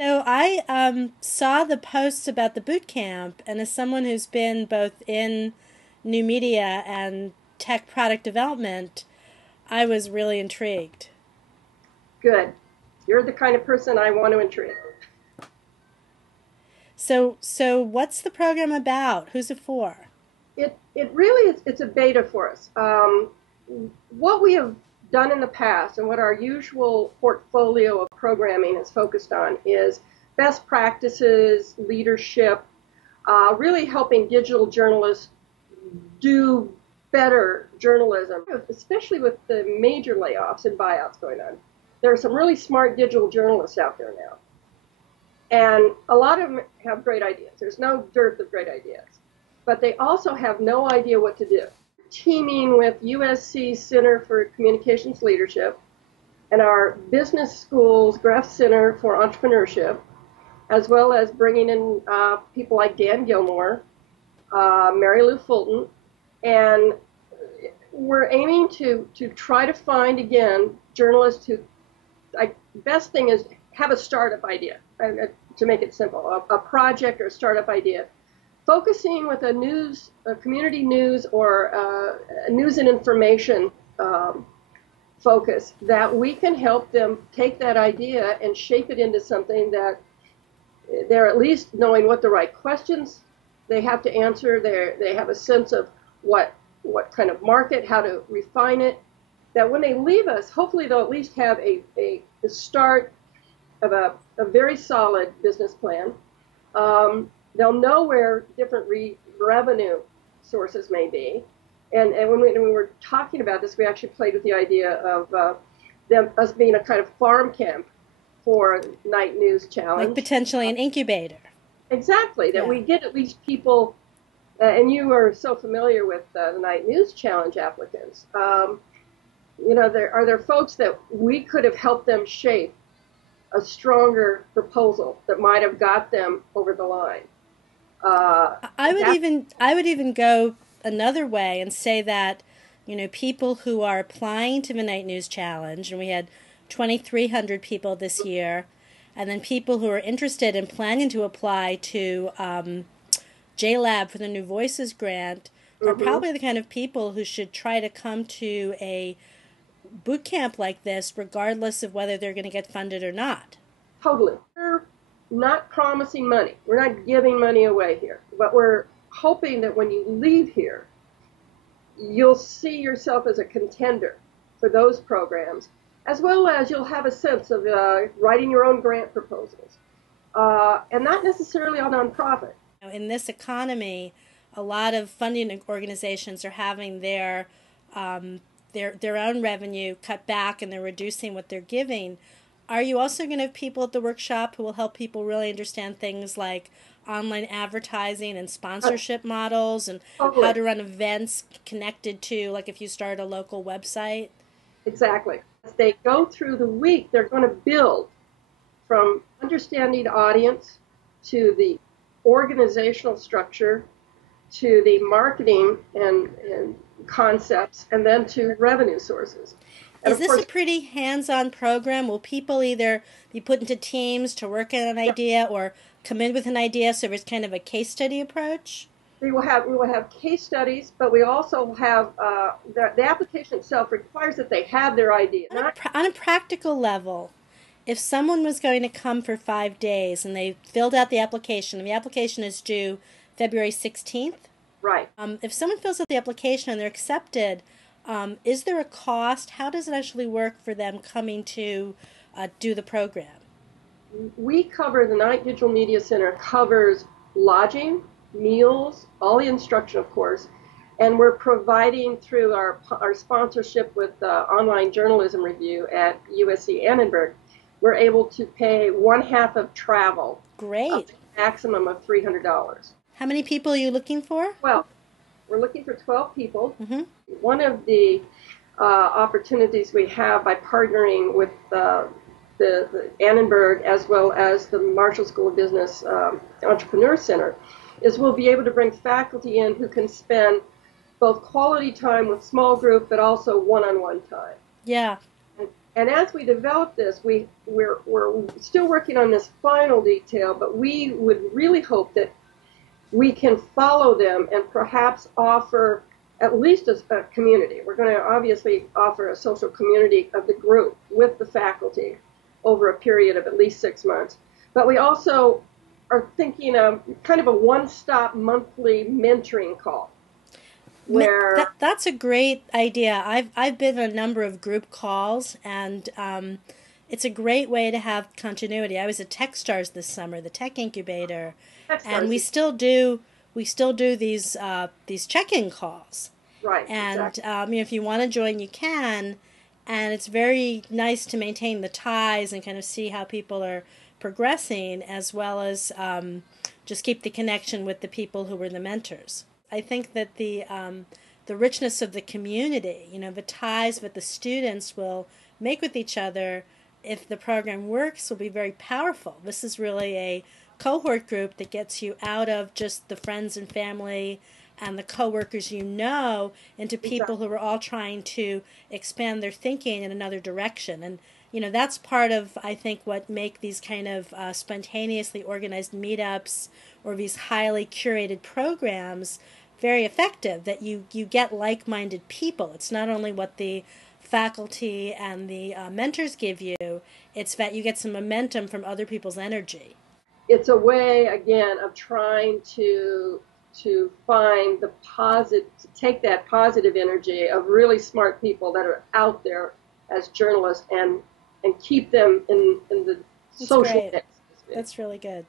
So I saw the posts about the boot camp, and as someone who's been both in new media and tech product development, I was really intrigued. Good. You're the kind of person I want to intrigue. So what's the program about? Who's it for? It really is, it's a beta for us. What we have done in the past and what our usual portfolio of programming is focused on is best practices, leadership, really helping digital journalists do better journalism, especially with the major layoffs and buyouts going on. There are some really smart digital journalists out there now. And a lot of them have great ideas. There's no dearth of great ideas. But they also have no idea what to do. Teaming with USC Center for Communications Leadership and our business school's Graf Center for Entrepreneurship, as well as bringing in people like Dan Gilmore, Mary Lou Fulton, and we're aiming to try to find, again, journalists who, like, best thing is have a startup idea, to make it simple, a project or a startup idea. Focusing with a community news or news and information focus, that we can help them take that idea and shape it into something that they're at least knowing what the right questions they have to answer. They have a sense of what kind of market, how to refine it. That when they leave us, hopefully they'll at least have a start of a very solid business plan. They'll know where different revenue sources may be. And when we were talking about this, we actually played with the idea of us being a kind of farm camp for Night News Like Challenge. potentially an incubator. Exactly, that Yeah. we get at least people, and you are so familiar with the Night News Challenge applicants. There folks that we could have helped them shape a stronger proposal that might have got them over the line. I would That even go another way and say that, people who are applying to the Night News Challenge, and we had 2,300 people this year, and then people who are interested in planning to apply to JLab for the New Voices grant are hmm probably the kind of people who should try to come to a boot camp like this, regardless of whether they're going to get funded or not. Totally. We're not promising money. We're not giving money away here, but we're hoping that when you leave here, you'll see yourself as a contender for those programs, as well as you'll have a sense of writing your own grant proposals, and not necessarily a nonprofit. In this economy, a lot of funding organizations are having their own revenue cut back, and they're reducing what they're giving. Are you also going to have people at the workshop who will help people really understand things like online advertising and Uh, sponsorship models and how Totally, to run events connected to, like, if you start a local website? exactly. As they go through the week, they're going to build from understanding audience to the organizational structure to the marketing and concepts, and then to revenue sources. And Is of this a course, pretty hands-on program? Will people either be put into teams to work on an yeah, idea or come in with an idea, so it's kind of a case study approach? we will have case studies, but we also have the application itself requires that they have their idea. Not On a practical level, if someone was going to come for 5 days and they filled out the application, and the application is due February 16th, right. if someone fills out the application and they're accepted, is there a cost? How does it actually work for them coming to do the program? We cover the Night Digital Media Center covers lodging, meals, all the instruction, of course, and we're providing through our sponsorship with Online Journalism Review at USC Annenberg. We're able to pay one half of travel, up Great. to a maximum of $300. How many people are you looking for? Well, we're looking for 12 people. Mm-hmm. One of the opportunities we have by partnering with the Annenberg as well as the Marshall School of Business Entrepreneur Center is we'll be able to bring faculty in who can spend both quality time with small group but also one-on-one time. Yeah. And And as we develop this, we're still working on this final detail, but we would really hope that we can follow them and perhaps offer at least a community. We're going to obviously offer a social community of the group with the faculty over a period of at least 6 months. But we also are thinking of kind of a one-stop monthly mentoring call where That's a great idea. I've been on a number of group calls, and it's a great way to have continuity. I was at TechStars this summer, the tech incubator, and Techstars, we still do these check-in calls. right, And exactly. if you want to join, you can. And it's very nice to maintain the ties and kind of see how people are progressing, as well as just keep the connection with the people who were the mentors. I think that the richness of the community, the ties that the students will make with each other, if the program works, will be very powerful. This is really a cohort group that gets you out of just the friends and family and the coworkers into people Exactly. who are all trying to expand their thinking in another direction. And that's part of, I think, what make these kind of spontaneously organized meetups or these highly curated programs very effective, that you get like-minded people. It's not only what the faculty and the mentors give you, it's that you get some momentum from other people's energy. It's a way again of trying to find the positive, to take that positive energy of really smart people that are out there as journalists and keep them in the That's social great. mix. That's really good.